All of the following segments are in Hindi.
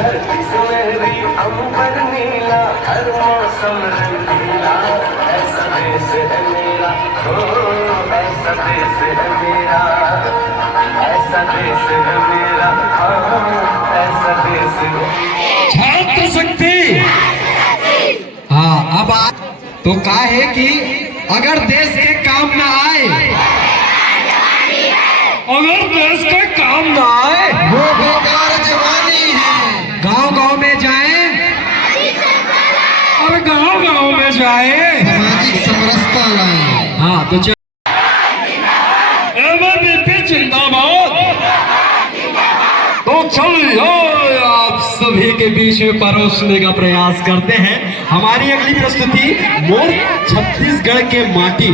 धरती सुनहरी अंबर नीला हर मौसम रंगीला ऐसा देश है मेरा हो ऐसा देश है मेरा ऐसा देश है मेरा ऐसा देश है छात्र शक्ति। हाँ अब तो का है कि अगर देश के काम ना आए, अगर देश के काम ना आए वो बेकार जवानी है। गांव गांव में जाए और गांव गांव में जाए सामाजिक समरसता लाए। हाँ तो जिंदाबाद। तो चलिए आप सभी के बीच में परोसने का प्रयास करते हैं। हमारी अगली प्रस्तुति मोर छत्तीसगढ़ के माटी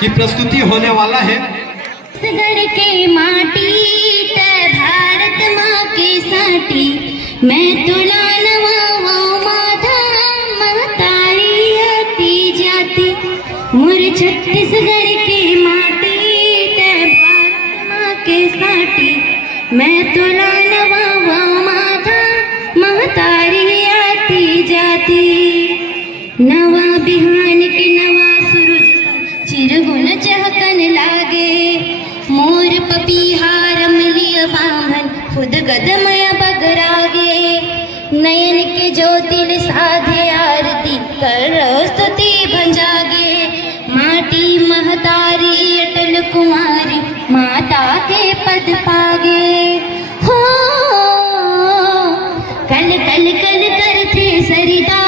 की प्रस्तुति होने वाला है। छत्तीसगढ़ के माटी ते भारत माँ के साटी मैं तुला नवा माथा महतारी आती जाती। मोर छत्तीसगढ़ के माटी ते भारत माँ के साटी मैं तुला नवा माथा महतारी आती जाती। नवा बिहान के नवा सूरज चिरगुन चहकन लागे। मोर पपीहा रमलिय बांभन खुद गदमय बगरागे। नयन के ज्योतिल साधे आरती कर स्तुति भंजागे। माटी महतारी अटल कुमारी माता के पद पागे। हो कल कल कल करते सरिता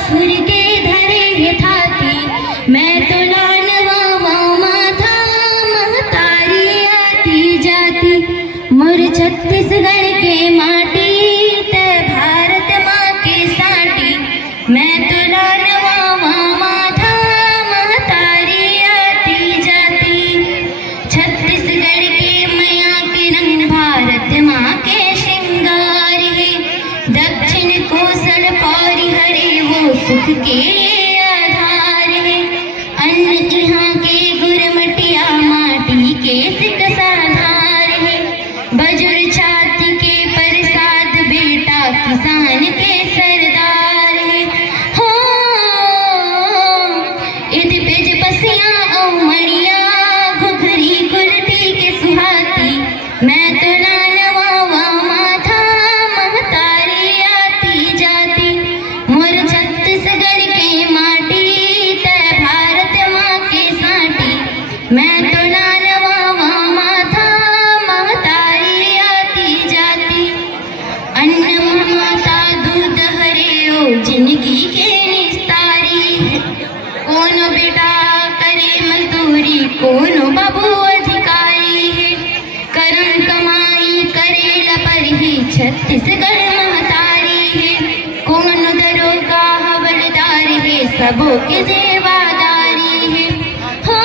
सुर के धरे यथाती। मैं तो मोर छत्तीसगढ़ के माटी ते भारत माँ के साटी मैं तो लानवा माथा महतारी आती जाती। छत्तीसगढ़ के मैया के रंग भारत माँ के श्रृंगार है। दक्षिण कोसल पौरी हरे वो सुख के आधार है। अन्न यहाँ के गुरमटिया माटी के सिक साधार है। बजुर छाती के प्रसाद बेटा किसान के सरदार है। हो इध बिज बसिया औ मणिया घुघरी गुलटी के सुहाती। मैं तो लानवा माथा महतारी आती जाती। मोर छत्तीसगढ़ के माटी ते भारत माँ के साटी मैं तो जिंदगी के निस्तारी है। कोनो बेटा करे मजदूरी कोनो बाबू अधिकारी है। करम कमाई करे लपर ही छत्तीसगढ़ महतारी है। कोनो दरोगा हवलदार है सबों के सेवादारी है। हो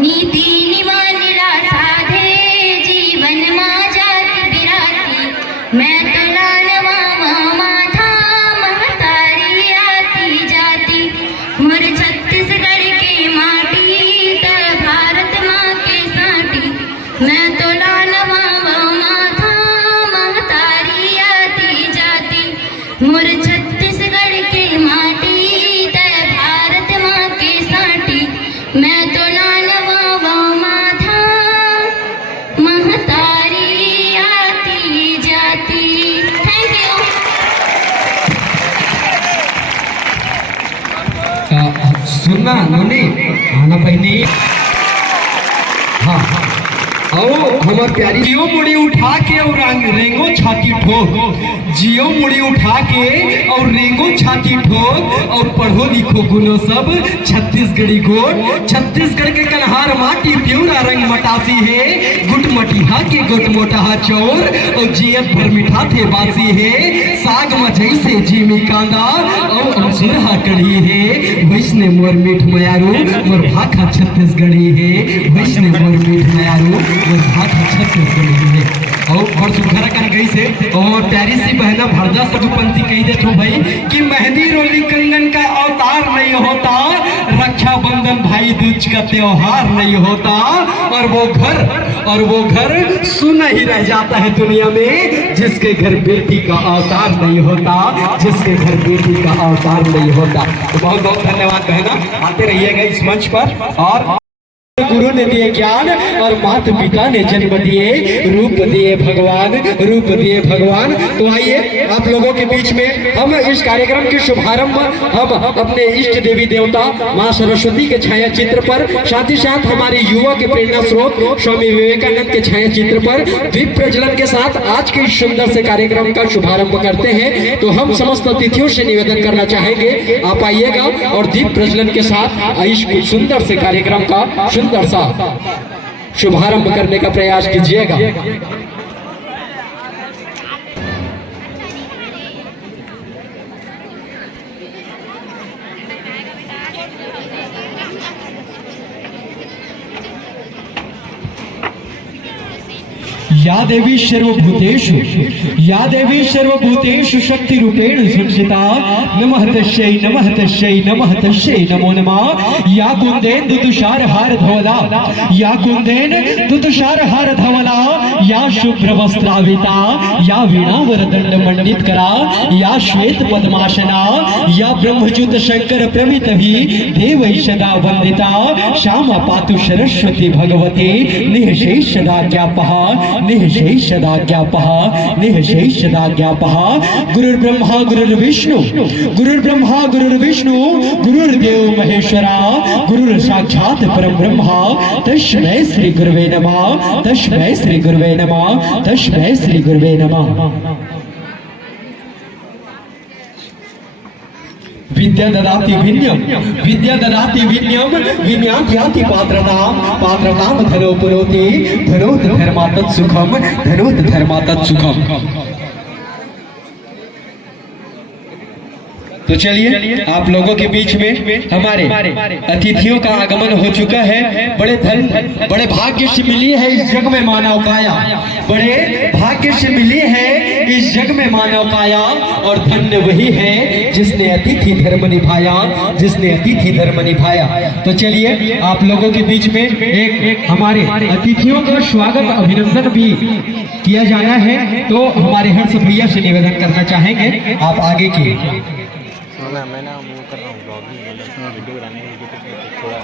नीति निवानिला साधे जीवन माँ जाति बिराती। मैं तो मोर छत्तीसगढ़ के माटी ते भारत माँ के साटी मैं तो लानवा माथा महतारी आती जाती। मोर छत्तीसगढ़ के माटी ते भारत माँ के साटी मैं तो लानवा माथा महतारी आती जाती। Thank you. सुनना नोनी आना पहले। हाँ हमार प्यारी जियो मुड़ी उठा के और रेंगो छाती ठोक। जियो मुड़ी उठा के और रेंगो छाती ठोक और पढ़ो लिखो गुनो सब छत्तीसगढ़ी गोट। छत्तीसगढ़ के कन्हार माटी प्यूरा रंग मटासी है। गुट मटिहा के गुट मोटा चौर और जियत भर मिठा थे बासी है। साग मछई से जीमी कांदा और अमसुरहा कढ़ी है। वैष्णव मोर मीठ मयारू मोर भाखा छत्तीसगढ़ी है। वैष्णव मोर मीठ मयारू मोर भाखा छत्तीसगढ़ी है। और सुखरा कर गई से और प्यारी सी बहना भरदा सदुपंथी कही देते हो भाई कि मेहंदी रोली कंगन का अवतार नहीं होता, रक्षाबंधन भाई दूज का त्योहार नहीं होता, और वो घर सुना ही रह जाता है दुनिया में जिसके घर बेटी का अवतार नहीं होता, जिसके घर बेटी का अवतार नहीं होता। तो बहुत बहुत धन्यवाद बहना, आते रहिएगा इस मंच पर। और गुरु ने दिए ज्ञान और माता पिता ने जन्म दिए, रूप दिए भगवान, रूप दिए भगवान। तो आइए आप लोगों के बीच में हम इस कार्यक्रम के शुभारंभ हम अपने इष्ट देवी देवता मां सरस्वती के छाया चित्र पर, साथ ही साथ हमारे युवा के प्रेरणा स्रोत स्वामी विवेकानंद के छाया चित्र पर दीप प्रज्वलन के साथ आज के इस सुंदर से कार्यक्रम का शुभारंभ करते हैं। तो हम समस्त अतिथियों से निवेदन करना चाहेंगे आप आइएगा और दीप प्रज्वलन के साथ इस सुंदर से कार्यक्रम का सुंदर सा शुभारंभ करने का प्रयास कीजिएगा। या देवी सर्वभूतेषु, या देवी सर्वभूतेषु शक्ति रूपेण संस्थिता, नमः तस्यै नमः तस्यै नमः तस्यै नमो नमः। या कुंदेन दुतुषार हार धवला, या कुंदेन दुतुषार हार धवला, या शुभ्र वस्त्राविता, या वीणा वरदंड मंडित करा, या श्वेत पद्मासना, या ब्रह्मच्युत शंकर प्रमितभी देवै सदा वंदिता, श्यामा पातु सरस्वती भगवती निःशेष सदा ज्ञापः, निःशेष सदा ज्ञापः, निःशेष सदा ज्ञापः। गुरुर्ब्रह्मा गुरुर्विष्णु, गुरुर्ब्रह्मा गुरुर्विष्णु, गुरुर्देव महेश्वरा, गुरुर् साक्षात् परम ब्रह्मा, तस्मै श्री गुरुवे नमः, तस्मै श्री गुरुवे नमः, तस्मै श्री गुरुवे नमः। विद्या ददाति विनयम, विद्या ददाति विनयम, विनयाति पात्रताम, पात्रताम धनो पुनोति, धनोत धर्मा तत्सुखम, धनोत धर्मा तत्सुखम। तो चलिए आप लोगों के बीच में हमारे अतिथियों का आगमन हो चुका है। बड़े भाग्य से मिली है इस जग में मानव काया, बड़े भाग्य से मिली है इस जग में मानव काया, और धन्य वही है जिसने अतिथि धर्म निभाया, जिसने अतिथि धर्म निभाया। तो चलिए आप लोगों के बीच में एक हमारे अतिथियों का स्वागत अभिनंदन भी किया जाना है। तो हमारे हर्ष भैया से निवेदन करना चाहेंगे आप आगे की। मैं ना वो कर रहा हूँ ब्लॉगिंग, मतलब वीडियो बनाने के लिए थोड़ा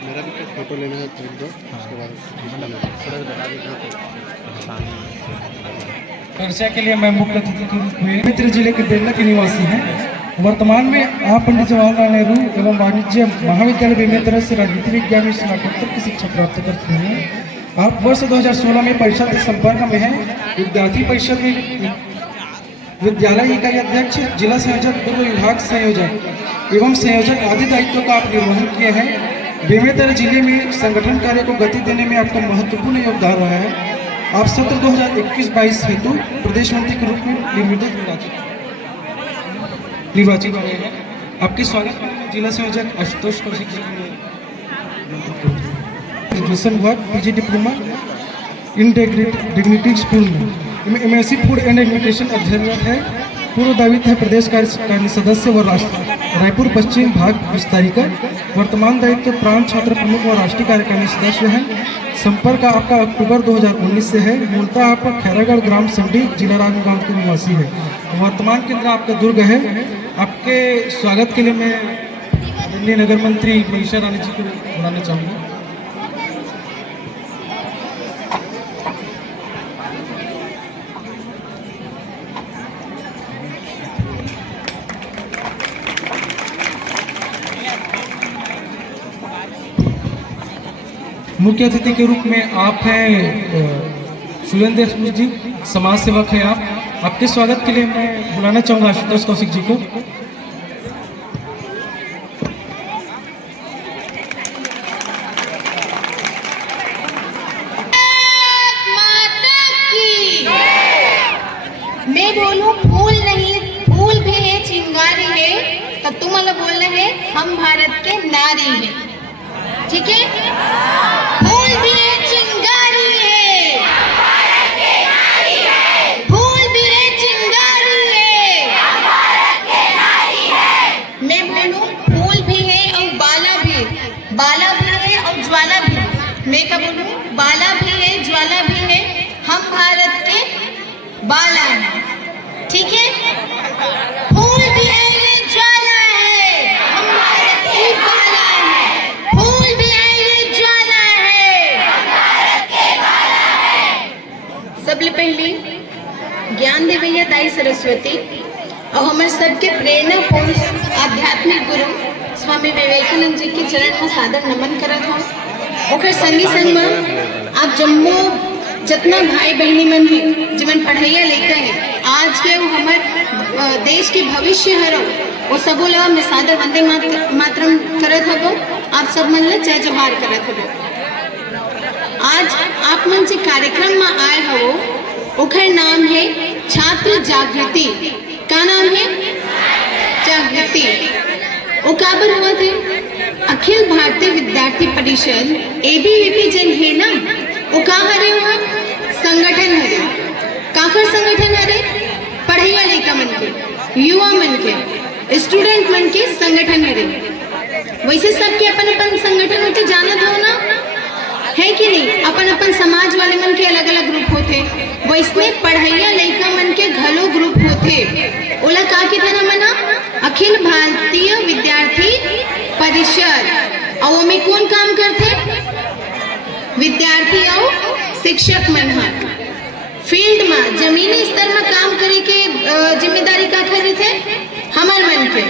मेरा भी कुछ फोटो लेना है, एक दो उसके बाद थोड़ा बता दीजिए। चर्चा के लिए मैं मुख्य अतिथि के रूप में मित्र जिले के बेलना के निवासी हैं। वर्तमान में आप पंडित जवाहरलाल नेहरू एवं वाणिज्य महाविद्यालय बेमेतरा से राजनीति विज्ञान में स्नातकोत्तर की शिक्षा प्राप्त करते हैं। आप वर्ष 2016 में परिषद के संपर्क में हैं। विद्यार्थी परिषद में विद्यालय इकाई अध्यक्ष, जिला संयोजक, पूर्व विभाग संयोजक एवं संयोजक आदि दायित्वों का आप निर्वहन किए हैं। बेमेतरा जिले में संगठन कार्य को गति देने में आपका महत्वपूर्ण योगदान रहा है। आप सत्र 2021-22 हेतु प्रदेश मंत्री के रूप में निर्वाचित हुए हैं। आपके स्वागत में जिला संयोजक आशुतोष कौशिक जी ग्रेजुएशन हुआ, PG diploma in dignity school में, MSc फूड एंड एडमिनिस्ट्रेशन अध्ययनरत है। पूर्व दावित है प्रदेश कार्यकारिणी सदस्य व रायपुर पश्चिम भाग विस्तारिका। वर्तमान दायित्व प्रांत छात्र प्रमुख व राष्ट्रीय कार्यकारिणी सदस्य हैं। संपर्क आपका अक्टूबर 2019 से है। मूलतः आपका खैरागढ़ ग्राम संडी जिला राजनांदगांव के निवासी है। वर्तमान केंद्र आपका दुर्ग है। आपके स्वागत के लिए मैं दिल्ली नगर मंत्री मनीषा रानी जी को बुलाना चाहूँगा। मुख्य अतिथि के रूप में आप हैं सुरेंद्र देशमुख जी, समाज सेवक हैं आप। आपके स्वागत के लिए मैं बुलाना चाहूँगा आशुतोष कौशिक जी को। मैं बोलूं फूल नहीं, फूल भी है, चिंगारी है, तो तुम अलग बोलना है हम भारत के नारी हैं, ठीक है? फूल भी है, मैं क्या बोलूं, बाला भी है, ज्वाला भी है, हम भारत के बाला हैं, ठीक है। फूल भी है, ये ज्वाला है, हम भारत के बाला हैं। फूल भी है, ये ज्वाला है, हम भारत के बाला हैं। सबले पहले ज्ञान दे भैया दाई सरस्वती और हमारे सबके प्रेरणा पूर्ण आध्यात्मिक गुरु स्वामी विवेकानंद जी के चरण में सादर नमन करत हूँ। ओकर संगी संग में आप जम्मू जितना भाई बहनी मन है जिमन पढ़ाइया लेकर है आज के वो हमारे देश के भविष्य हरो वो सबो लोग में सादर वंदे मातरम करत हो। आप सब मन ले जय जवाहर करत हो। आज आप मन से कार्यक्रम में आए हो ओकर नाम है छात्र जागृति। क्या नाम है? जागृति। वो काबर हुआ थे अखिल भारतीय विद्यार्थी परिषद ABVP जन है ना, वो का हरे हुआ संगठन हरे, काकर संगठन हरे, पढ़ाइया लेका मन के, युवा मन के, स्टूडेंट मन के संगठन हरे। वैसे सबके अपन अपन संगठन होते जानत हो ना, है कि नहीं? अपन अपन समाज वाले मन के अलग अलग ग्रुप होते, वैसने पढ़ाइया लइका मन के घलो ग्रुप होते। ओला का के थे ना मना अखिल भारतीय विद्यार्थी परिषद। और वो में कौन काम करते? विद्यार्थी और शिक्षक मन फील्ड में जमीनी स्तर में काम करे के जिम्मेदारी का खरी थे हमार मन के,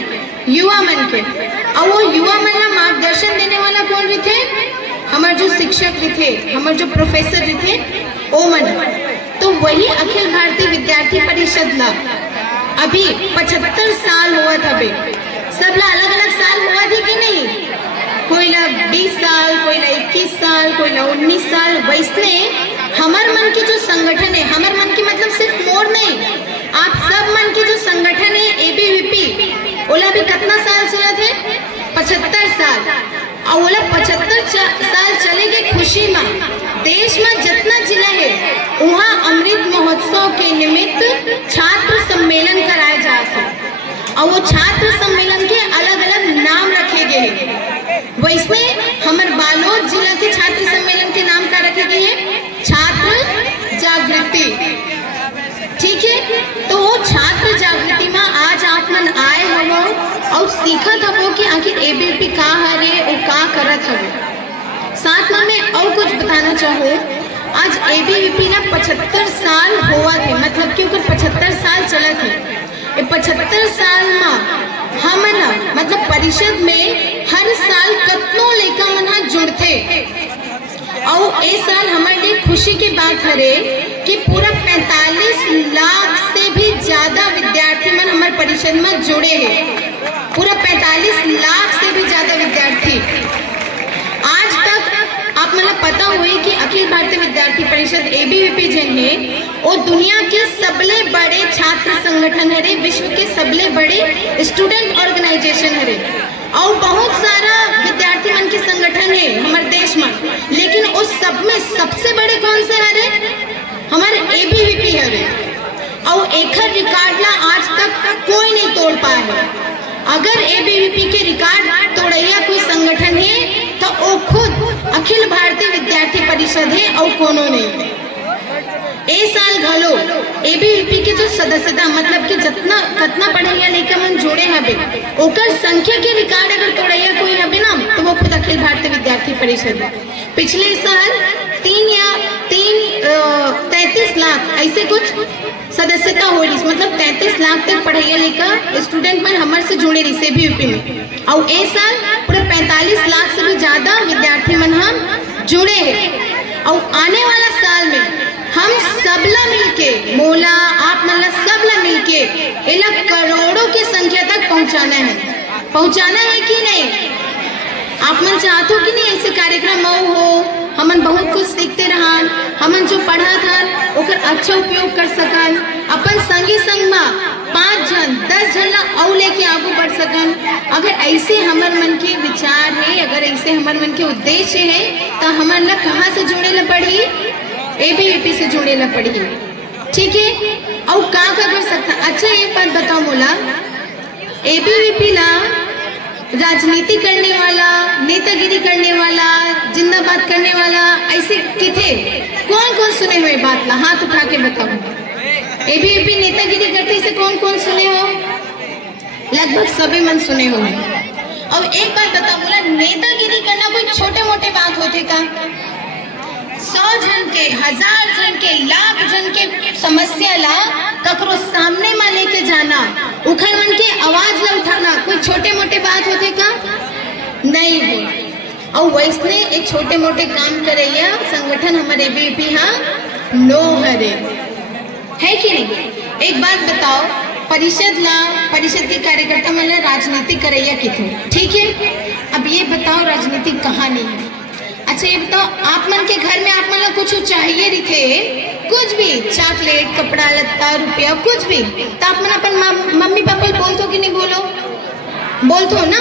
युवा मन के। और वो युवा मन ला मार्गदर्शन देने वाला कौन थे? हमारे जो शिक्षक थे, हमारे जो प्रोफेसर थे ओ मन। तो वही अखिल भारतीय विद्यार्थी परिषद ला अभी 75 साल हुआ था। अभी सबला अलग अलग साल हुआ थी कि नहीं? कोई ला 20 साल, कोई ला 21 साल, कोई ला 19 साल। वैसने हमार मन के जो संगठन है, हमार मन की मतलब सिर्फ मोर नहीं, आप सब मन के जो संगठन है ABVP ओला भी कितना साल चला थे? 75 साल। और ओला 75 साल चले के खुशी में देश में जितना जिला है वहाँ अमृत महोत्सव के निमित्त छात्र सम्मेलन कराए जाते। और वो छात्र सम्मेलन के अलग अलग नाम रखे गए। वैसे हमारे बालोद जिला के छात्र सम्मेलन के नाम क्या रखे गए हैं? छात्र जागृति। ठीक है, तो वो छात्र जागृति में आज आप मन आए हो और सीखत हो कि आखिर ABVP का हरे और का करत हो। साथ में मैं और कुछ बताना चाहूँ। आज ABVP ना 75 साल हुआ थे, मतलब कि 75 साल चला थे। 75 साल में हम ना मतलब परिषद में हर साल कतनो लेका मन जुड़ते। और इस साल हमारे लिए खुशी की बात है कि पूरा 45 लाख से भी ज्यादा विद्यार्थी मन हमारे परिषद में जुड़े हैं। पूरा 45 लाख से भी ज्यादा विद्यार्थी। आज तक आप मतलब पता हुई कि अखिल भारतीय विद्यार्थी परिषद ABVP जन है वो दुनिया के सबले बड़े छात्र संगठन है, विश्व के सबले बड़े स्टूडेंट ऑर्गेनाइजेशन है। और बहुत सारा विद्यार्थी मन के संगठन है हमारे देश में, लेकिन उस सब में सबसे बड़े कौन से हरे? हमारे ABVP हरे। और एक रिकॉर्ड ला आज तक कोई नहीं तोड़ पाया है। अगर ABVP के रिकॉर्ड तोड़ैया कोई संगठन है तो वो खुद अखिल भारतीय विद्यार्थी परिषद है और कोनो नहीं। ए साल घलो ABVP के जो सदस्यता मतलब कि जितना कितना पढ़ाइया लेकर मन जोड़े हबे ओकर संख्या के रिकॉर्ड अगर तोड़ैया कोई हबे ना तो वो खुद अखिल भारतीय विद्यार्थी परिषद है। पिछले साल 33 लाख ऐसे कुछ सदस्यता हो रही, मतलब 33 लाख तक पढ़ाइया लेकर स्टूडेंट मन हमारे से जुड़े रही ABVP में। और ए साल पूरे 45 लाख से भी ज्यादा विद्यार्थी मन हम जुड़े हैं। और आने वाला साल में हम सबला मिलके मोला आप मतलब सबला मिलके इला करोड़ों की संख्या तक पहुंचाना है कि नहीं? आप मन चाहते हो कि नहीं ऐसे कार्यक्रम हो? हमन बहुत कुछ सीखते रहा, हमन जो पढ़ा था ओकर अच्छा उपयोग कर सकन, अपन संगी संग में 5 जन 10 जन ला और लेके आगे बढ़ सकन। अगर ऐसे हमार मन के विचार है, अगर ऐसे हमार मन के उद्देश्य है तो हमार ला कहाँ से जुड़े ला पड़ी? ABVP से जुड़े ला पड़ी। ठीक है, और का कर सकता? अच्छा एक बात बताओ मोला, ABVP ला राजनीति करने वाला, नेतागिरी करने वाला, जिंदाबाद करने वाला ऐसे के थे? कौन कौन सुने हुए बात ला हाथ उठा के बताओ। एबीवीपी नेतागिरी करते से कौन कौन सुने हो? लगभग सभी मन सुने हो। अब एक बात बताओ, बोला नेतागिरी करना कोई छोटे मोटे बात होते का? 100 जन के, 1000 जन के, लाख जन के समस्या ला ककरो सामने में लेके जाना, उखड़ मन के आवाज ला उठाना कोई छोटे मोटे बात होते का? नहीं हो। और वैसने एक छोटे मोटे काम करैया संगठन हमारे एबीवीपी हाँ नो हरे है कि नहीं? एक बात बताओ, परिषद के कार्यकर्ता मतलब राजनीति करैया कितने, ठीक है? अब ये बताओ राजनीति कहाँ नहीं है? अच्छा ये बताओ, आप मन के घर में आप मन कुछ चाहिए रखे, कुछ भी चॉकलेट, कपड़ा लत्ता, रुपया, कुछ भी, तो आप मन अपन मम्मी पापा बोलते कि नहीं बोलो? बोलते हो ना।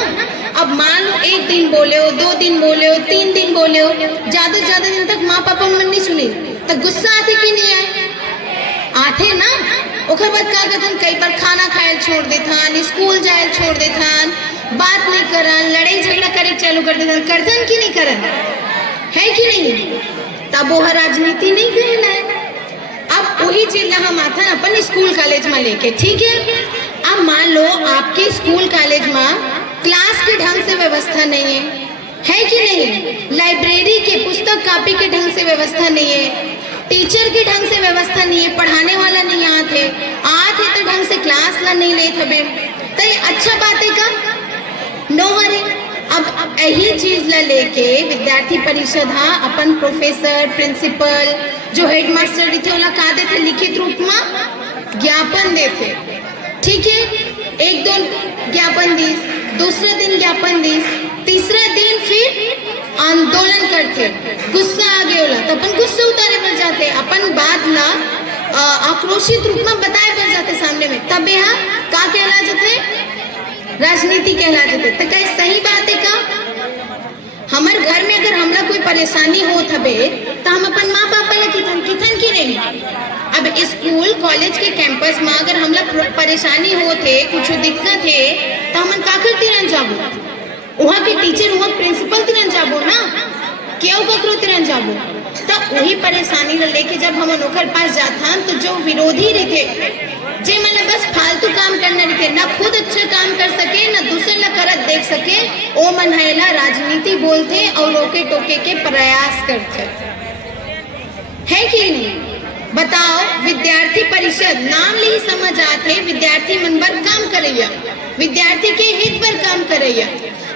अब मान लो 1 दिन बोले हो, 2 दिन बोले हो, 3 दिन बोले हो, ज्यादा से ज्यादा दिन तक माँ पापा मन नहीं सुनी तो गुस्सा आते कि नहीं आए? आते ना। ओकर बाद का करथन, कई बार खाना खाए छोड़ देथन, स्कूल जाए छोड़ देथन, बात नहीं करन, लड़ाई झगड़ा करे चालू कर देथन, करथन कि नहीं करन? है कि नहीं? तब वो राजनीति नहीं कहना है। अब वही चीज हम आते हैं अपन स्कूल कॉलेज में लेके, ठीक है? अब मान लो आपके स्कूल कॉलेज में क्लास के ढंग से व्यवस्था नहीं है कि नहीं? लाइब्रेरी के पुस्तक कापी के ढंग से व्यवस्था नहीं है, टीचर के ढंग से व्यवस्था नहीं है, पढ़ाने वाला नहीं आते तो ढंग से क्लास ला नहीं लेते हबे, तो ये अच्छा बात है का? नो हरे। अब यही चीज ला लेके विद्यार्थी परिषद हाँ अपन प्रोफेसर, प्रिंसिपल, जो हेड मास्टर थे उला का देते लिखित रूप में ज्ञापन देते, ठीक है? 1-2 ज्ञापन दीस, दूसरे दिन ज्ञापन दीस, तीसरे दिन फिर आंदोलन करते, गुस्सा आ गया तो अपन गुस्सा उतारे पर जाते, अपन बात ला आक्रोशित रूप में बताए पर जाते सामने में, तब यहाँ का कहला जाते? राजनीति कहला जाते। तो क्या सही बात है का? हमारे घर में अगर हमला कोई परेशानी हो थबे तो हम अपन माँ पापा ला किथन की रही। अब स्कूल कॉलेज के कैंपस में अगर हमला परेशानी हो थे, कुछ दिक्कत है तो हम का करती रहन जाबो? वहाँ के टीचर, वहाँ प्रिंसिपल तिरन जाबो ना, क्यों ककरो तिरन जाबो? तो वही परेशानी लेके जब हम ओकर पास जाथन तो जो विरोधी रहते, जे मैंने बस फालतू काम करना रखे, ना खुद अच्छा काम कर सके ना दूसरे ला करत देख सके, ओ मन हैला राजनीति बोलते और रोके टोके के प्रयास करते, है कि नहीं? बताओ, विद्यार्थी परिषद नाम ले ही समझ आते विद्यार्थी मन पर काम करैया, विद्यार्थी के हित पर काम करैया।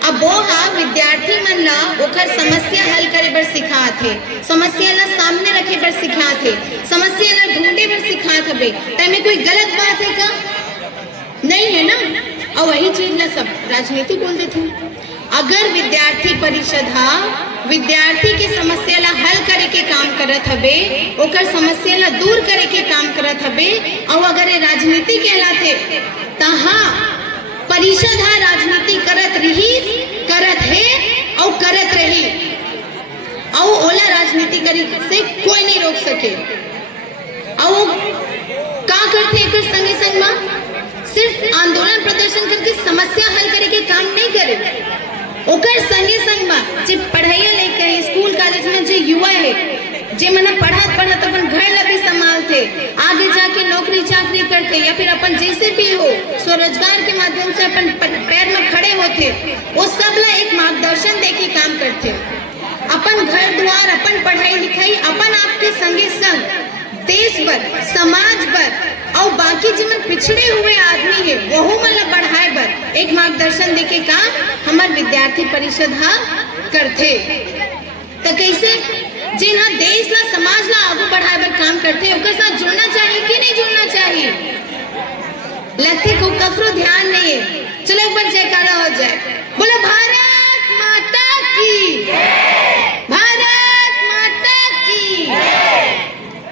अब वो हाँ विद्यार्थी मन ला ओकर समस्या हल करे बर सिखाते, समस्या ला सामने रखे बर सिखाते, समस्या ला ढूंढे बर सिखाते हबे, तमे कोई गलत बात है का? नहीं है ना। और वही चीज ला सब राजनीति बोल देते। अगर विद्यार्थी परिषद हाँ विद्यार्थी के समस्या ला हल करे के काम करत हबे, ओकर समस्या ला दूर करे के काम करत हबे, और अगर ये राजनीति कहलाते तो हाँ परिषद हाँ राजनीति करत रही, करत है और करत रही, और ओला राजनीति करी से कोई नहीं रोक सके। और का करते एक संगे संग में सिर्फ आंदोलन प्रदर्शन करके समस्या हल करे के काम नहीं करे, ओकर संगे संग में जे पढ़ाइया लेके स्कूल कॉलेज में जो युवा है, जे मना पढ़त अपन घर ला भी संभालते, आगे जाके नौकरी चाकरी करते या फिर अपन जैसे भी हो स्वरोजगार के माध्यम से अपन पैर में खड़े होते, वो सब ला एक मार्गदर्शन देके काम करते। अपन घर द्वार, अपन पढ़ाई लिखाई, अपन आपके संगे संग देश बर, समाज बर और बाकी जिन पिछड़े हुए आदमी है वहू मन ला बढ़ाए बर एक मार्गदर्शन देके काम हमार विद्यार्थी परिषद हाँ करते। तो कैसे जिन हाँ देश ला समाज ला आगे बढ़ाए बर काम करते, ओकर साथ जुड़ना चाहिए कि नहीं जुड़ना चाहिए? लगते को ककरो ध्यान नहीं है। चलो एक बार जयकारा हो जाए, बोले भारत माता की, भारत माता की।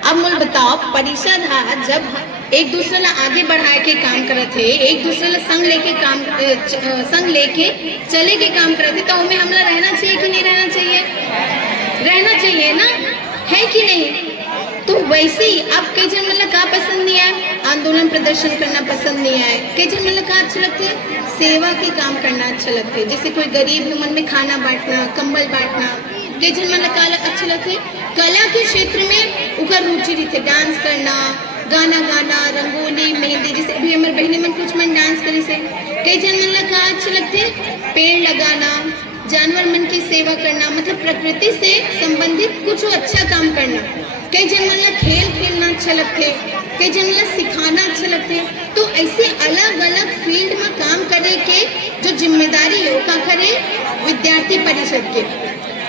अब मुझे बताओ, परिषद हाँ जब एक दूसरे ला आगे बढ़ाए के काम करत है, एक दूसरे ला संग लेके चले के काम करत है, तो उनमें हमला रहना चाहिए कि नहीं रहना चाहिए? रहना चाहिए ना, है कि नहीं? तो वैसे ही अब कई जन मतलब का पसंद नहीं आए, आंदोलन प्रदर्शन करना पसंद नहीं आए, कई जन मतलब का अच्छा लगते है, सेवा के काम करना अच्छा लगते है, जैसे कोई गरीब है मन में खाना बांटना, कंबल बांटना, कई जन मतलब का अच्छा लगते है, कला के क्षेत्र में उनका रुचि रहते, डांस करना, गाना गाना, रंगोली, मेहंदी, जैसे अभी हमारे बहनी मन कुछ मन डांस करी से, कई जन मतलब का अच्छे लगते, पेड़ लगाना, जानवर मन की सेवा करना, मतलब प्रकृति से संबंधित कुछ अच्छा काम करना, कई जन मतलब खेल खेलना अच्छा लगते, कई जन मतलब सिखाना अच्छा लगते। तो ऐसे अलग अलग फील्ड में काम करे के जो जिम्मेदारी है वो का करे विद्यार्थी परिषद के,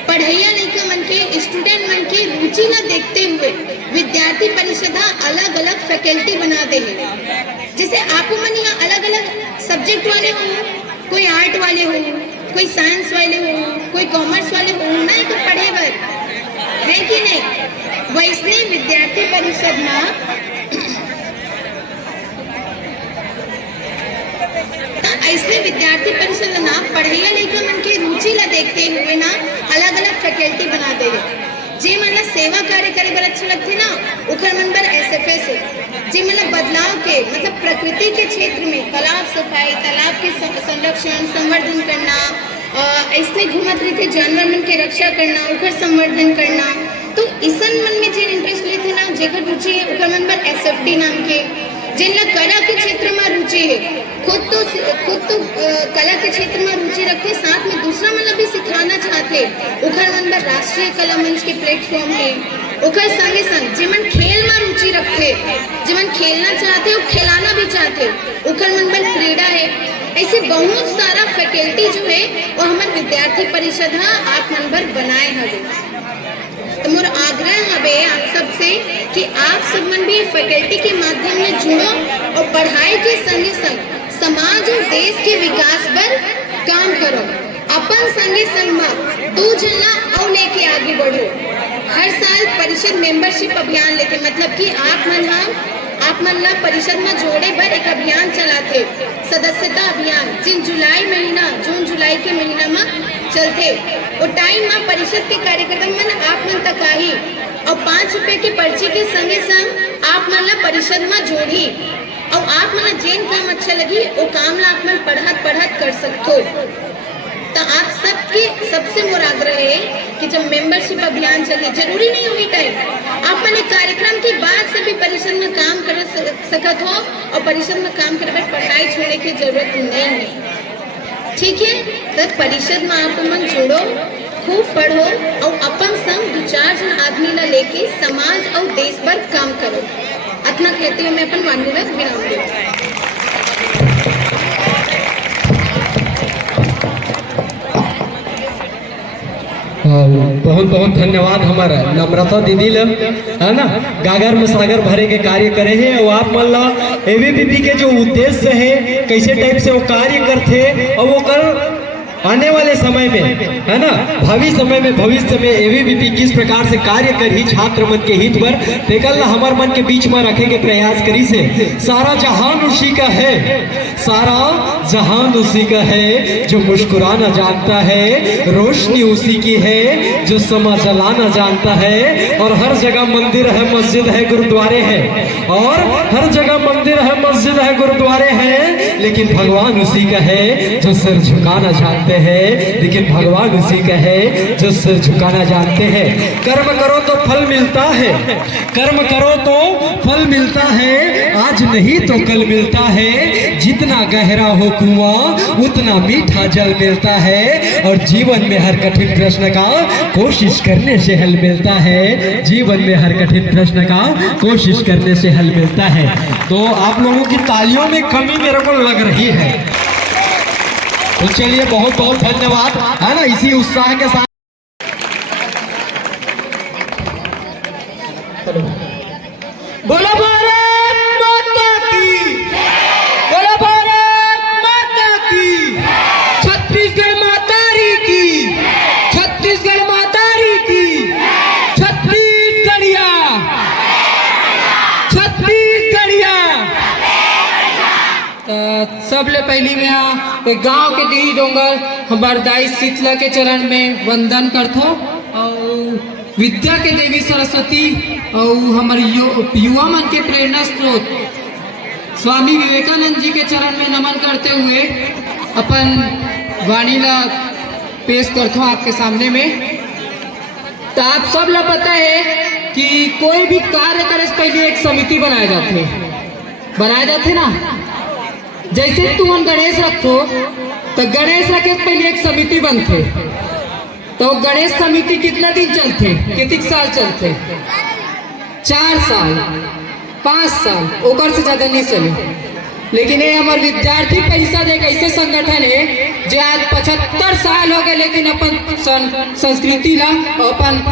पढ़ैया लड़का मन के, स्टूडेंट मन के रुचि न देखते हुए विद्यार्थी परिषद अलग अलग फैकल्टी बना दे है। जैसे आप मन यहाँ अलग अलग सब्जेक्ट वाले हो, कोई आर्ट वाले हो, कोई साइंस वाले हो, कोई कॉमर्स वाले हो, ना एक पढ़े बर है कि नहीं। वैसने विद्यार्थी परिषद में ऐसे विद्यार्थी परिषद ना पढ़ैया लड़का मन के रुचि ला देखते हुए ना अलग अलग फैकल्टी बना दे है। जे मतलब सेवा कार्य करे बर अच्छा लगते ना उखर मन बर SFS है, जे मतलब बदलाव के मतलब प्रकृति के क्षेत्र में तालाब सफाई, तालाब के संरक्षण संवर्धन करना, ऐसे घूमत रहते जानवर मन के रक्षा करना, उखर संवर्धन करना, तो इसन मन में जे इंटरेस्ट लेते ना जेकर रुचि है उखर मन पर SFT नाम के, जिनला कला के क्षेत्र में रुचि है, खुद तो कला के क्षेत्र में रुचि रखते, साथ में दूसरा मतलब भी सिखाना चाहते, उखर मन पर राष्ट्रीय कला मंच के प्लेटफॉर्म है, उखर संगे संग जिमन खेल में रुचि रखते, जिमन खेलना चाहते और खिलाना भी चाहते, उखर मन पर क्रीड़ा है। ऐसे बहुत सारा फैकल्टी जो है वो हमारे विद्यार्थी परिषद आप नंबर बनाए हवे। तो मोर आग्रह हवे आप सबसे कि आप सब मन भी फैकल्टी के माध्यम में जुड़ो और पढ़ाई के संगे संग समाज और देश के विकास पर काम करो। अपन संगे संग में 2 जना और लेके आगे बढ़ो। हर साल परिषद मेंबरशिप अभियान लेके, मतलब कि आप मन ला परिषद में जोड़े पर एक अभियान चलाते, सदस्यता अभियान, जिन जून जुलाई के महीना में चलते। वो टाइम में परिषद के कार्यक्रम में आप मन तक आई और 5 रुपए की पर्ची के संगे संग आप मन ला परिषद में जोड़ी और आप मन जेन काम अच्छा लगी वो काम ला आप मन पढ़त कर सकते। तो आप सबके सबसे मोर आग्रह है कि जब मेंबरशिप अभियान चले, जरूरी नहीं हुई टाइम, आप मन कार्यक्रम के बाद से भी परिषद में काम कर सकत हो और परिषद में काम करे पढ़ाई छोड़ने की जरूरत नहीं है, ठीक है। तो परिषद में आप मन जोड़ो, खूब पढ़ो और अपन संग 2-4 जन आदमी ला लेके समाज और देश पर काम करो। इतना कहते हुए मैं अपन वाणी में विराम दूं। बहुत बहुत धन्यवाद हमारा नम्रता दीदी ला, है ना, गागर में सागर भरे के कार्य करे है। और आप मन ला ABVP के जो उद्देश्य है कैसे टाइप से वो कार्य करते और वो कर आने वाले समय में, है ना, भावी समय में भविष्य में ABVP किस प्रकार से कार्य करी छात्र मन के हित पर तेकल हमार मन के बीच में रखे के प्रयास करी से। सारा जहान उसी का है, सारा जहान उसी का है, जो मुस्कुराना जानता है, रोशनी उसी की है, जो समा जलाना जानता है। और हर जगह मंदिर है, मस्जिद है, गुरुद्वारे हैं, और हर जगह मंदिर है, मस्जिद है, गुरुद्वारे हैं, लेकिन भगवान उसी का है जो सिर झुकाना जानते हैं, लेकिन भगवान उसी का है जो सिर झुकाना जानते हैं। कर्म करो तो फल मिलता है, कर्म करो तो फल मिलता है, आज नहीं तो कल मिलता है। जितना गहरा हो कुआं उतना मीठा जल मिलता है, और जीवन में हर कठिन प्रश्न का कोशिश करने से हल मिलता है। जीवन में हर कठिन प्रश्न का कोशिश करने से हल मिलता है। तो आप लोगों की तालियों में कमी मेरे को लग रही है, तो चलिए बहुत बहुत धन्यवाद, है ना। इसी उत्साह के साथ बोलो भारत माता की, बोलो भारत माता की, छत्तीसगढ़ मातारी की, छत्तीसगढ़ मातारी की, छत्तीसगढ़िया, छत्तीसगढ़िया। सबले पहली में गांव के देही डोंगर हमार दाई शीतला के चरण में वंदन करथो और विद्या के देवी सरस्वती और हमारे युवा मन के प्रेरणा स्रोत स्वामी विवेकानंद जी के चरण में नमन करते हुए अपन वाणी ला पेश करता हूँ आपके सामने में। तो आप सब ला पता है कि कोई भी कार्य करे से पहले एक समिति बनाए जाते ना। जैसे तुम गणेश रखो तो गणेश रखे से पहले एक समिति बनते। तो गणेश समिति कितना दिन चलते, कितने साल चलते? 4 साल 5 साल, ओकर से ज्यादा नहीं चले। लेकिन ये हमारे विद्यार्थी परिषद एक ऐसे संगठन है जो आज 75 साल हो गए, लेकिन अपन संस्कृति ला अपन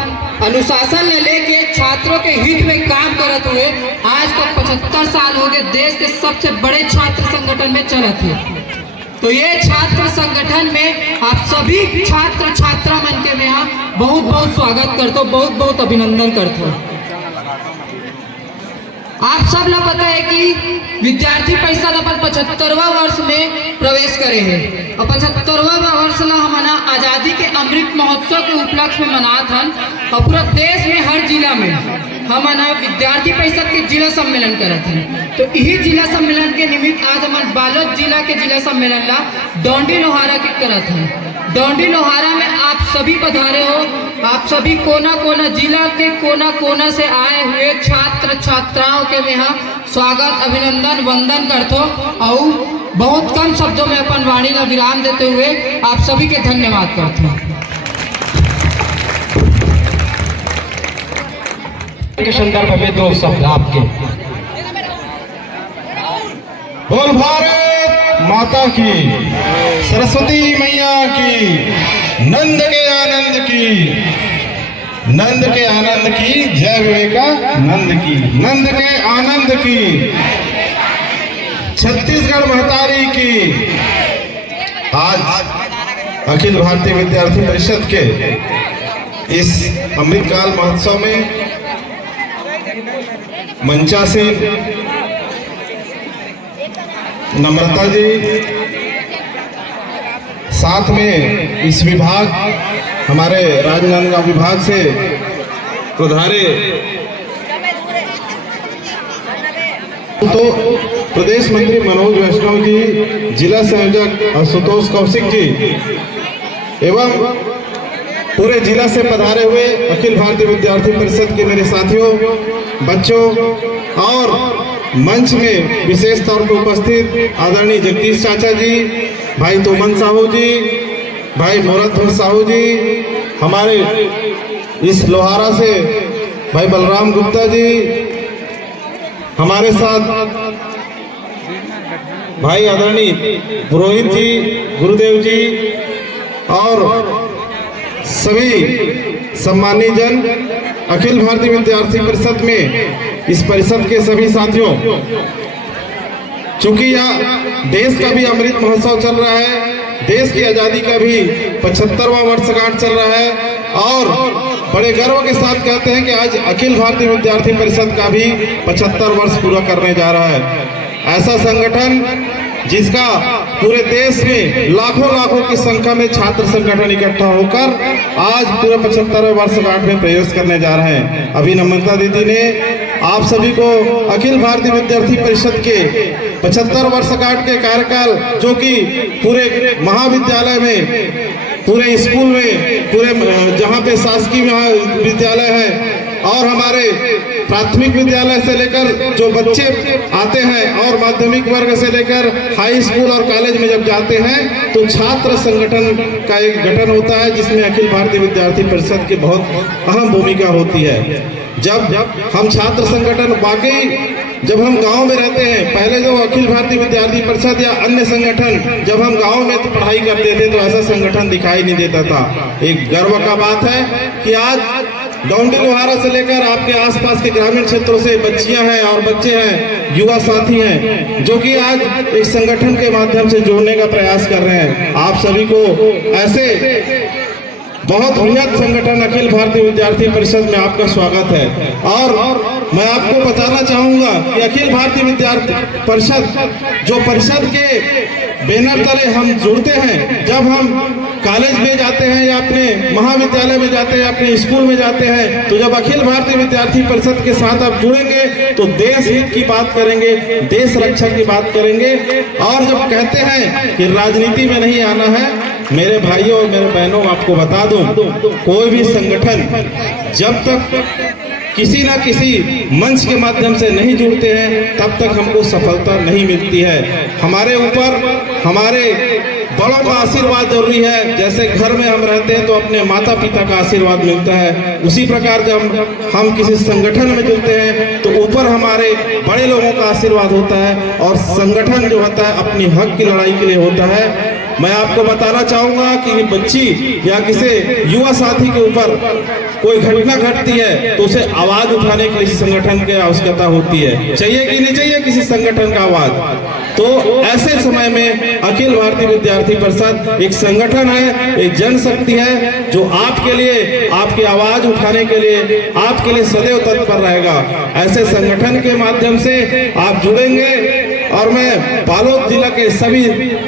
अनुशासन ले लेके छात्रों के हित में काम करते हुए आज तक 75 साल हो गए देश के सबसे बड़े छात्र संगठन में चलते हैं। तो ये छात्र संगठन में आप सभी छात्र छात्रा मन के मैं यहाँ बहुत बहुत स्वागत करता हूँ, बहुत बहुत अभिनंदन करता हूँ। आप सब लोग पता है कि विद्यार्थी परिषद अपन 75वां वर्ष में प्रवेश करे हैं। और 75वां वर्ष ला हमारा आजादी के अमृत महोत्सव के उपलक्ष्य में मनात हन। और पूरा देश में हर जिला में हमारा विद्यार्थी परिषद के जिला सम्मेलन करत हैं। तो यही जिला सम्मेलन के निमित्त आज हमारे बालोद जिला के जिला सम्मेलन ला डोंडी लोहारा के करत हैं। डोंडी लोहारा में आप सभी पधारे हो। आप सभी कोना कोना जिला के कोना कोना से आए हुए छात्र छात्राओं के मैं यहाँ स्वागत अभिनंदन वंदन करता हूँ। और बहुत कम शब्दों में अपन वाणी का विराम देते हुए आप सभी के धन्यवाद करता हूँ। के संदर्भ में 2 शब्द आपके। बोल भारत माता की, सरस्वती मैया की, नंद के आनंद की, नंद के आनंद की, जय विवेकानंद की, नंद के आनंद की, छत्तीसगढ़ महतारी की। आज अखिल भारतीय विद्यार्थी परिषद के इस अमृतकाल महोत्सव में मंचा से नम्रता जी, साथ में इस विभाग हमारे राजनांदगांव विभाग से पधारे तो प्रदेश मंत्री मनोज वैष्णव जी, जिला संयोजक आशुतोष कौशिक जी एवं पूरे जिला से पधारे हुए अखिल भारतीय विद्यार्थी परिषद के मेरे साथियों, बच्चों और मंच में विशेष तौर पर उपस्थित आदरणीय जगदीश चाचा जी, भाई तोमन साहू जी, भाई मोरत साहू जी, हमारे इस लोहारा से भाई बलराम गुप्ता जी, हमारे साथ भाई आदरणीय पुरोहित जी, गुरुदेव जी और सभी सम्मानित जन, अखिल भारतीय विद्यार्थी परिषद में इस परिषद के सभी साथियों, चूंकि यह देश का भी अमृत महोत्सव चल रहा है, देश की आज़ादी का भी 75वां वर्षगांठ चल रहा है और बड़े गर्व के साथ कहते हैं कि आज अखिल भारतीय विद्यार्थी परिषद का भी 75 वर्ष पूरा करने जा रहा है। ऐसा संगठन जिसका पूरे देश में लाखों लाखों की संख्या में छात्र संगठन इकट्ठा होकर आज पूरे 75वें वर्षगांठ में प्रवेश करने जा रहे हैं। अभी नम्रता दीदी ने आप सभी को अखिल भारतीय विद्यार्थी परिषद के 75 वर्षगांठ के कार्यकाल, जो कि पूरे महाविद्यालय में, पूरे स्कूल में, पूरे जहाँ पे शासकीय विद्यालय है और हमारे प्राथमिक विद्यालय से लेकर जो बच्चे आते हैं और माध्यमिक वर्ग से लेकर हाई स्कूल और कॉलेज में जब जाते हैं तो छात्र संगठन का एक गठन होता है जिसमें अखिल भारतीय विद्यार्थी परिषद की बहुत अहम भूमिका होती है। जब हम छात्र संगठन वाकई जब हम गांव में रहते हैं, पहले जो अखिल भारतीय विद्यार्थी परिषद या अन्य संगठन जब हम गांव में तो पढ़ाई करते थे तो ऐसा संगठन दिखाई नहीं देता था। एक गर्व का बात है कि आज डोंडी लोहारा से लेकर आपके आसपास के ग्रामीण क्षेत्रों से बच्चियां हैं और बच्चे हैं, युवा साथी हैं, जो कि आज इस संगठन के माध्यम से जोड़ने का प्रयास कर रहे हैं। आप सभी को ऐसे बहुत बृहद संगठन अखिल भारतीय विद्यार्थी परिषद में आपका स्वागत है। और मैं आपको बताना चाहूंगा कि अखिल भारतीय विद्यार्थी परिषद जो परिषद के बैनर तले हम जुड़ते हैं, जब हम कॉलेज में जाते हैं या अपने महाविद्यालय में जाते हैं, अपने स्कूल में जाते हैं, तो जब अखिल भारतीय विद्यार्थी परिषद के साथ आप जुड़ेंगे तो देश हित की बात करेंगे, देश रक्षा की बात करेंगे। और जब कहते हैं कि राजनीति में नहीं आना है, मेरे भाइयों और मेरे बहनों, आपको बता दूं, कोई भी संगठन जब तक किसी ना किसी मंच के माध्यम से नहीं जुड़ते हैं तब तक हमको सफलता नहीं मिलती है। हमारे ऊपर हमारे बड़ों का आशीर्वाद जरूरी है। जैसे घर में हम रहते हैं तो अपने माता पिता का आशीर्वाद मिलता है, उसी प्रकार जब हम किसी संगठन में जुड़ते हैं तो ऊपर हमारे बड़े लोगों का आशीर्वाद होता है और संगठन जो होता है अपनी हक की लड़ाई के लिए होता है। मैं आपको बताना चाहूंगा कि बच्ची या किसी युवा साथी के ऊपर कोई घटना घटती है तो उसे आवाज उठाने के लिए संगठन की आवश्यकता होती है। चाहिए कि नहीं चाहिए किसी संगठन का आवाज? तो ऐसे समय में अखिल भारतीय विद्यार्थी परिषद एक संगठन है, एक जनशक्ति है जो आपके लिए, आपकी आवाज उठाने के लिए, आपके लिए सदैव तत्पर रहेगा। ऐसे संगठन के माध्यम से आप जुड़ेंगे और मैं बालोद जिला के सभी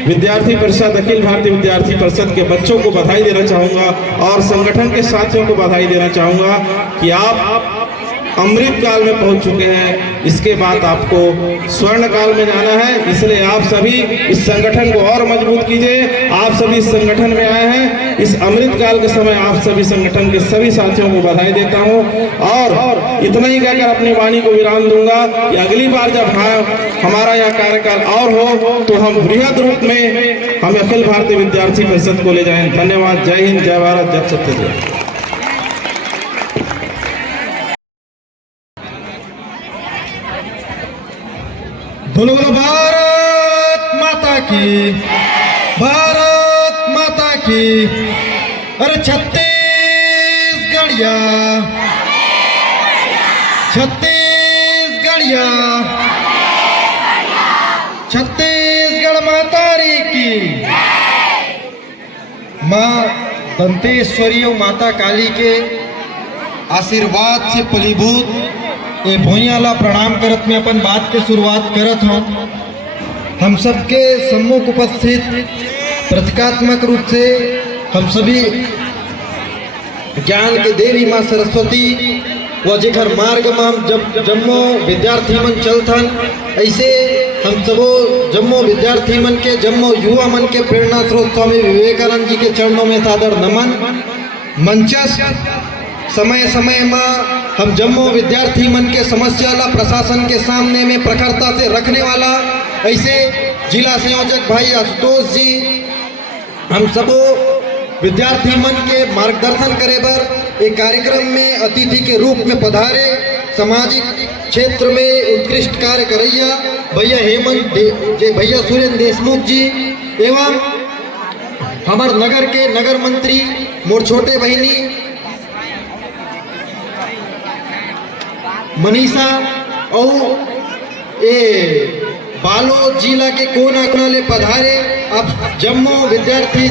विद्यार्थी परिषद, अखिल भारतीय विद्यार्थी परिषद के बच्चों को बधाई देना चाहूंगा और संगठन के साथियों को बधाई देना चाहूंगा कि आप अमृत काल में पहुंच चुके हैं। इसके बाद आपको स्वर्ण काल में जाना है, इसलिए आप सभी इस संगठन को और मजबूत कीजिए। आप सभी इस संगठन में आए हैं, इस अमृत काल के समय आप सभी संगठन के सभी साथियों को बधाई देता हूं और इतना ही कहकर अपनी वाणी को विराम दूंगा कि अगली बार जब हमारा यह कार्यकाल और हो तो हम बृहद रूप में हम अखिल भारतीय विद्यार्थी परिषद को ले जाएं। धन्यवाद। जय हिंद, जय भारत, जय छत्तीसगढ़। बोलो बोलो भारत माता की, भारत माता की। अरे छत्तीसगढ़िया, छत्तीसगढ़िया, छत्तीसगढ़ माता रे की। माँ दंतेश्वरी और माता काली के आशीर्वाद से फलीभूत ये भोइयाला प्रणाम करत में अपन बात के शुरुआत करत हूँ। हम सबके सम्मुख उपस्थित प्रतीकात्मक रूप से हम सभी ज्ञान के देवी माँ सरस्वती व जेकर मार्ग में हम जब जम्मो विद्यार्थी मन चलथन, ऐसे हम सबो जम्मो विद्यार्थी मन के, जम्मो युवा मन के प्रेरणा स्रोत स्वामी विवेकानंद जी के चरणों में सादर नमन। मंचस्थ समय समय में हम जम्मो विद्यार्थी मन के समस्या ला प्रशासन के सामने में प्रखरता से रखने वाला ऐसे जिला संयोजक भाई आशुतोष जी हम सबो विद्यार्थी मन के मार्गदर्शन करे बर एक कार्यक्रम में अतिथि के रूप में पधारे सामाजिक क्षेत्र में उत्कृष्ट कार्य करैया भैया हेमंत भैया सुरेंद्र देशमुख जी एवं हमार नगर के नगर मंत्री मोर छोटे बहिनी मनीषा और ए बालोद जिला के कोना कोना ले पधारे आप जम्मो विद्यार्थी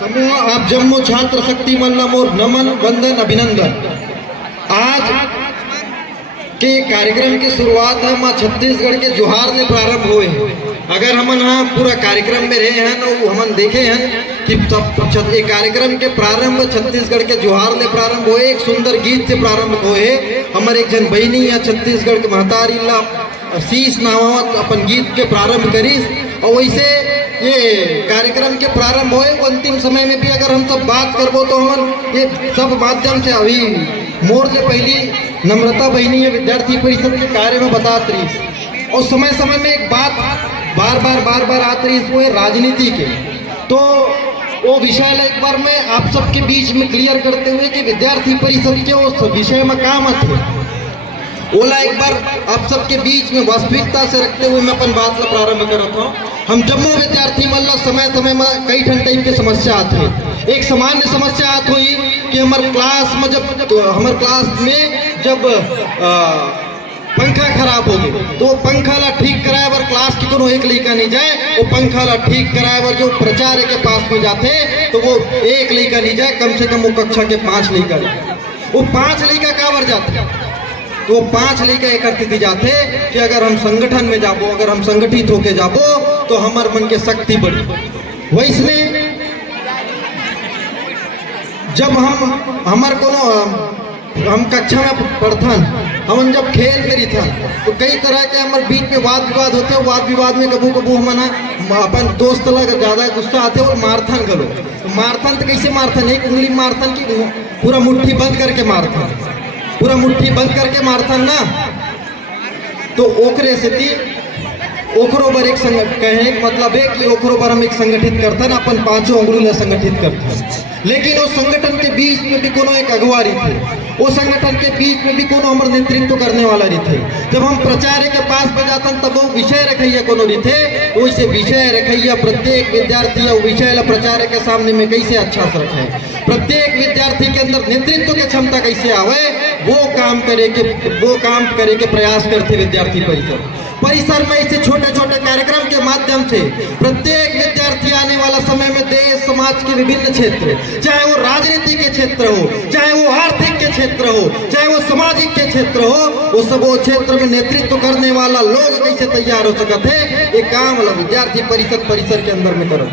समूह, आप जम्मो छात्र शक्ति मल्ला मोर नमन वंदन अभिनंदन। आज के कार्यक्रम की शुरुआत है माँ छत्तीसगढ़ के जोहार ने प्रारंभ हुए। अगर हमन हाँ पूरा कार्यक्रम में रहे हैं तो हमन देखे हैं कि सब एक कार्यक्रम के प्रारंभ छत्तीसगढ़ के जोहार ले प्रारंभ हुए, एक सुंदर गीत से प्रारंभ हुए। हमारे एक जन बहनी या छत्तीसगढ़ के महतारी ला शीश नावत अपन गीत के प्रारंभ करीस और वैसे ये कार्यक्रम के प्रारंभ होए। अंतिम समय में भी अगर हम सब बात करबो तो हम ये सब माध्यम से अभी मोर से पहली नम्रता बहनी है विद्यार्थी परिषद के कार्य में बतात रही और समय समय में एक बात बार बार आत रही वो है राजनीति के। तो वो विषय एक बार मैं आप सबके बीच में क्लियर करते हुए कि विद्यार्थी परिषद के उस विषय में काम थे ओला एक बार आप सबके बीच में वास्तविकता से रखते हुए मैं अपन बात का प्रारंभ करता हूँ। हम जम्मू विद्यार्थी मन समय समय में कई ठन टाइप के समस्या आते हैं। एक सामान्य समस्या आती हुई कि हमारे क्लास में हमारे क्लास में जब पंखा खराब हो गए तो पंखा ला ठीक कराए बर क्लास की कोनो एक लड़का नहीं जाए, वो पंखा ला ठीक कराए बर जो प्राचार्य के पास में जाते तो वो एक लड़का नहीं जाए, कम से कम वो कक्षा के 5 लड़का, वो 5 लड़का काबर जाते तो 5 लड़का एक स्थिति जाते कि अगर हम संगठन में जाबो, अगर हम संगठित होके जाबो तो हमार मन के शक्ति बढ़ी। वैसने जब हमार कोनो हम कक्षा में पढ़थन, हम जब खेल करी था तो कई तरह के हमारे बीच में वाद विवाद होते, वाद विवाद में कबू कबू हमना अपन दोस्त लग ज़्यादा गुस्सा आते और मारथन गलो। तो मारथन तो कैसे मारथन, एक उंगली मारथन की पूरा मुट्ठी बंद करके मारथन, पूरा मुट्ठी बंद करके मारथन ना। तो ओकरे से थी ओकरो बर एक कहने का मतलब है कि ओकरो बर हम एक संगठित करथन, अपन पांचों उंगली संगठित करथन। लेकिन उस संगठन के बीच में भी कोनो एक अगुवारी थे, वो संगठन के बीच में भी कोनो हमारे नेतृत्व करने वाला रही थे। जब हम प्रचार्य के पास में जातन तब वो विषय रखैया कोनो रही थे, वैसे विषय रखैया प्रत्येक विद्यार्थी और विषय ला प्रचार्य के सामने में कैसे अच्छा से रखे, प्रत्येक विद्यार्थी के अंदर नेतृत्व की क्षमता कैसे आवे, वो काम करे के प्रयास करते विद्यार्थी परिसर में ऐसे छोटे छोटे कार्यक्रम के माध्यम से प्रत्येक विद्यार्थी आने वाला समय में देश समाज के विभिन्न क्षेत्र, चाहे वो राजनीति के क्षेत्र हो, चाहे वो आर्थिक के क्षेत्र हो, चाहे वो सामाजिक के क्षेत्र हो, वो सब वो क्षेत्र में नेतृत्व करने वाला लोग कैसे तैयार हो सकते हैं, ये काम वाला विद्यार्थी परिसर के अंदर में करो।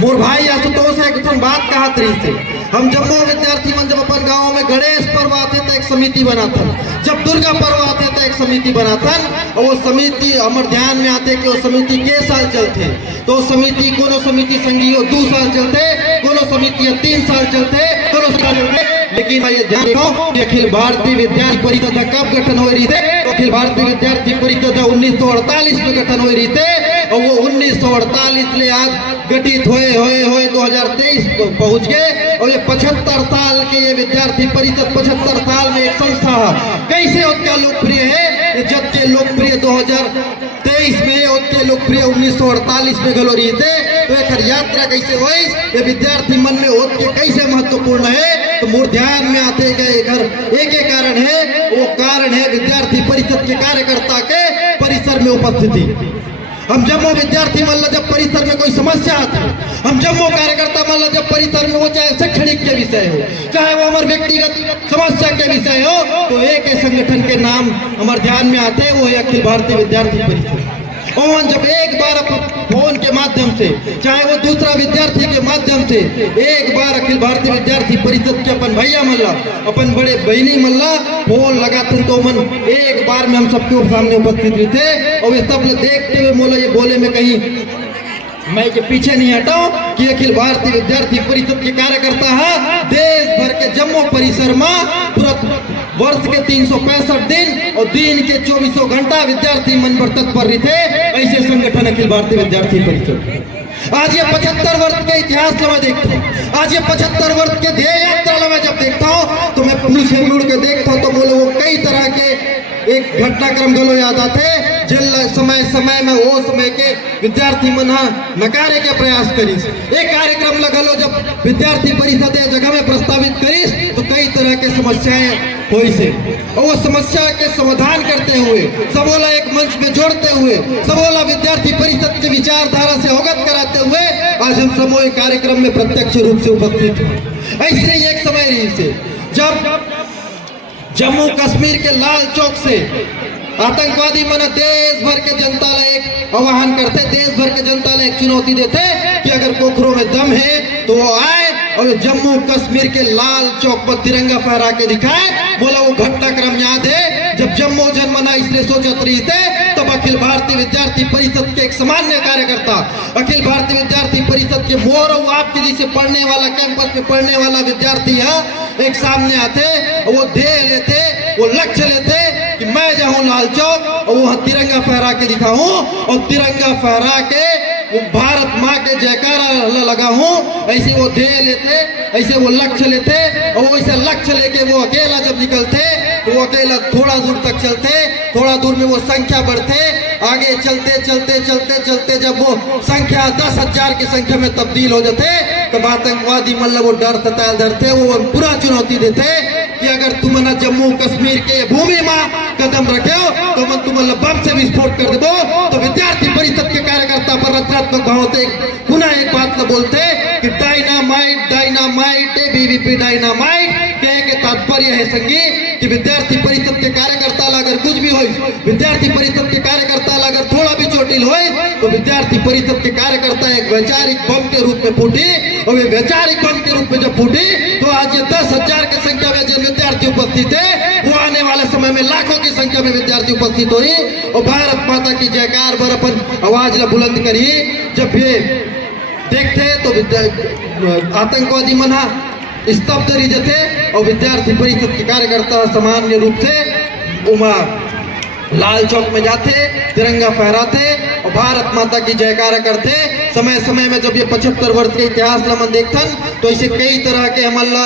मोर भाई आशुतोष है कुछ बात कहा रही थे, हम जम्मू विद्यार्थी मन जब अपन गाँव में गणेश पर्व आते तो एक समिति बनाथन, जब दुर्गा पर्व आते तो एक समिति बनाथन, और वो समिति हमारे ध्यान में आते कि वो समिति के साल चलते, तो समिति कोनो समिति संगी हो 2 साल चलते, कोनो समिति 3 साल चलते, कोनो साल चलते। लेकिन ये ध्यान रखो कि अखिल भारतीय विद्यार्थी परिषद कब गठन हो रही थे, अखिल भारतीय विद्यार्थी परिषद 1948 में गठन हो रही थे, और वो 1948 ले आज गठित होए 2023 पहुंच गए, और ये 75 साल के ये विद्यार्थी परिषद 75 साल में एक संस्था कैसे उतना लोकप्रिय है, ये जब के लोकप्रिय 2023 में उतने लोकप्रिय 1948 में गलो रही थे, तो एक यात्रा कैसे हुई, ये विद्यार्थी मन में उतने कैसे महत्वपूर्ण है। तो मोर ध्यान में आते गए घर एक कारण है, वो कारण है विद्यार्थी परिषद के कार्यकर्ता के परिसर में उपस्थिति। हम जम्मू विद्यार्थी मन जब परिसर में कोई समस्या आती, हम जम्मू कार्यकर्ता मन जब परिसर में, वो चाहे शैक्षणिक के विषय हो, चाहे वो हमारे व्यक्तिगत समस्या के विषय हो, तो एक संगठन के नाम हमारे ध्यान में आते हैं, वो है अखिल भारतीय विद्यार्थी परिषद। और जब एक बार फोन के माध्यम से, चाहे वो दूसरा विद्यार्थी के माध्यम से, एक बार अखिल भारतीय विद्यार्थी परिषद के अपन भैया मल्ला, अपन बड़े बहनी मल्ला फोन लगाते तो मन एक बार में हम सबके सामने उपस्थित हुए थे, और वे सब देखते हुए मोला ये बोले में कहीं मैं के पीछे नहीं हटाऊं कि अखिल भारतीय विद्यार्थी परिषद के कार्यकर्ता है देश भर के जम्मू परिसर में पूरा वर्ष के 365 दिन और दिन के 24 घंटा विद्यार्थी मन पर तत्पर रहे थे, ऐसे संगठन अखिल भारतीय विद्यार्थी परिषद। आज ये 75 वर्ष के इतिहास में देखता हूँ, आज ये 75 वर्ष के ध्येय यात्रा में जब देखता हूँ तो मैं पीछे मुड़ के देखता हूँ तो बोले वो कई तरह के एक घटनाक्रम गलो याद आते, जिन समय में वो समय के विद्यार्थी मन नकारे के प्रयास करीस। एक कार्यक्रम लगलो जब विद्यार्थी परिषद जगह में प्रस्तावित करीस तो कई तरह के समस्याएं हुई से, और वो समस्या के समाधान करते हुए सबोला एक मंच में जोड़ते हुए सबोला विद्यार्थी परिषद के विचारधारा से अवगत कराते हुए आज हम सामूहिक कार्यक्रम में प्रत्यक्ष रूप से उपस्थित हैं। ऐसे ही एक समय रही से जब जम्मू कश्मीर के लाल चौक से आतंकवादी मन देश भर के जनता ला एक आह्वान करते, देश भर के जनता ला एक चुनौती देते कि अगर कोखरों में दम है तो वो आए और जम्मू कश्मीर के लाल चौक पर तिरंगा फहरा के दिखाए। बोला वो घटनाक्रम याद है जब जम्मू जनमना इसलिए सोचत रही थे, तब अखिल भारतीय विद्यार्थी परिषद के एक सामान्य कार्यकर्ता, अखिल भारतीय विद्यार्थी परिषद के मोर और आपके जैसे पढ़ने वाला, कैंपस में पढ़ने वाला विद्यार्थी एक सामने आते, वो ध्येय लेते, वो लक्ष्य लेते कि मैं जाऊं लाल चौक और वहां तिरंगा फहरा के दिखाऊं, और तिरंगा फहरा के वो भारत माँ के जयकारा लगा हूं, ऐसे वो ध्येय लेते, ऐसे वो लक्ष्य लेते, और वैसे लक्ष्य लेके वो अकेला जब निकलते तो वो अकेला थोड़ा दूर तक चलते, थोड़ा दूर में वो संख्या बढ़ते, आगे चलते चलते चलते चलते जब वो संख्या 10,000 की संख्या में तब्दील हो जाते तब आतंकवादी मतलब वो डर सताल धरते, वो पूरा चुनौती देते कि अगर तुम ना जम्मू कश्मीर के भूमि में कदम रखे हो तो मैं तुम बम से विस्फोट कर दो। तो विद्यार्थी परिषद के कार्यकर्ता पर रचनात्मक भाव से पुनः एक बात न बोलते कि डायनामाइट डायनामाइट बीवीपी डायनामाइट के तात्पर्य है संगी कि विद्यार्थी परिषद के कार्यकर्ता अगर कुछ भी हो, विद्यार्थी परिषद के कार्यकर्ता अगर थोड़ा भी चोटिल हो तो विद्यार्थी परिषद के कार्यकर्ता एक वैचारिक बम के रूप में फूटी, और वे वैचारिक बम के रूप में जब फूटी तो आज ये 10,000 की संख्या में जो विद्यार्थी उपस्थित है वो आने वाले समय में लाखों की संख्या में विद्यार्थी उपस्थित हुई और भारत माता की जयकार पर अपन आवाज बुलंद करी। जब ये देखते तो आतंकवादी मना स्तब्ध रही थे और विद्यार्थी परिषद के कार्यकर्ता सामान्य रूप से उमा लाल चौक में जाते, तिरंगा फहराते और भारत माता की जयकारा करते। समय समय में जब ये 75 वर्ष के इतिहास लमन देखथन तो ऐसे कई तरह के हमला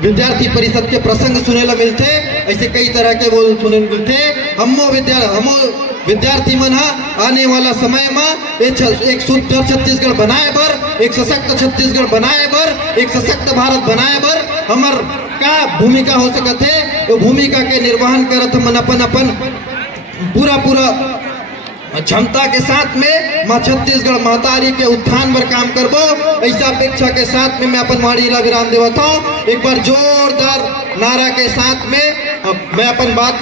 विद्यार्थी परिषद के प्रसंग सुने ला मिलते, ऐसे कई तरह के वो सुने मिलते। हमो विद्यार्थी मन आने वाला समय में एक सुंदर छत्तीसगढ़ बनाए बर, एक सशक्त छत्तीसगढ़ बनाए बर, एक सशक्त भारत बनाए बर हमर का भूमिका हो सकत है, वो भूमिका के निर्वहन करत हम अपन पूरा क्षमता के साथ में माँ छत्तीसगढ़ महतारी के उत्थान पर काम करबो, ऐसा अपेक्षा के साथ में मैं अपन वाणी ला विराम देवता हूँ। एक बार जोरदार नारा के साथ में मैं अपन बात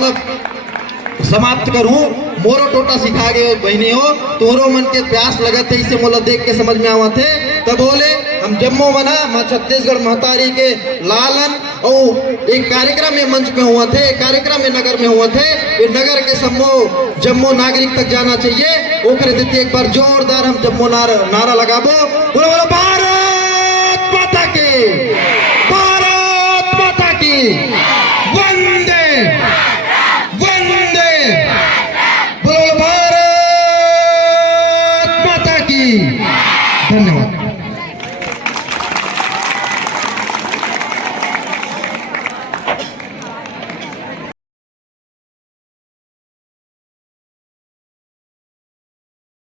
समाप्त करूं। मोरो टोटा सिखा गए बहनी हो, तोरो मन के प्यास लगत है, इसे मोला देख के समझ में आवा थे तब बोले हम जम्मू बना माँ छत्तीसगढ़ महतारी के लालन और एक कार्यक्रम में मंच में हुआ थे, कार्यक्रम में नगर में हुआ थे। ये नगर के समूह जम्मू नागरिक तक जाना चाहिए, ओकरे देते एक बार जोरदार हम जम्मू नारा लगाबो, बोलो भारत माता के।